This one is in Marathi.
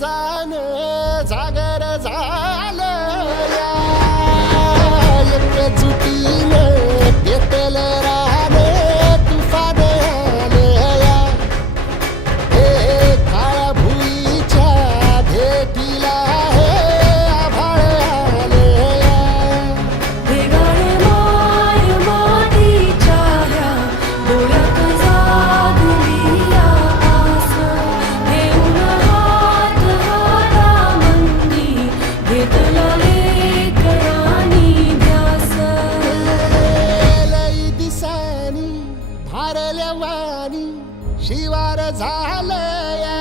जान जागर जा वारल्या वाणी शिवार झालया.